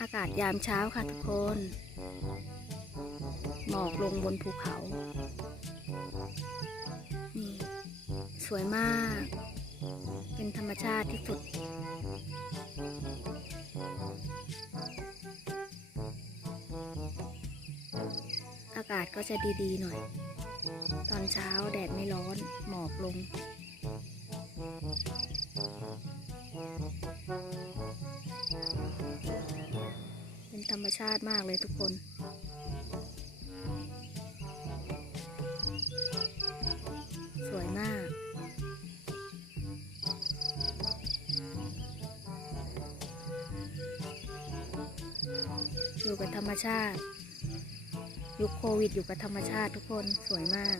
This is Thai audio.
อากาศยามเช้าค่ะทุกคน หมอกลงบนภูเขา นี่ สวยมาก เป็นธรรมชาติที่สุด อากาศก็จะดีๆหน่อย ตอนเช้าแดดไม่ร้อน หมอกลง ชาติมากเลยทุกคนสวยมาก อยู่กับธรรมชาติ ยุคโควิดอยู่กับธรรมชาติทุกคนสวยมาก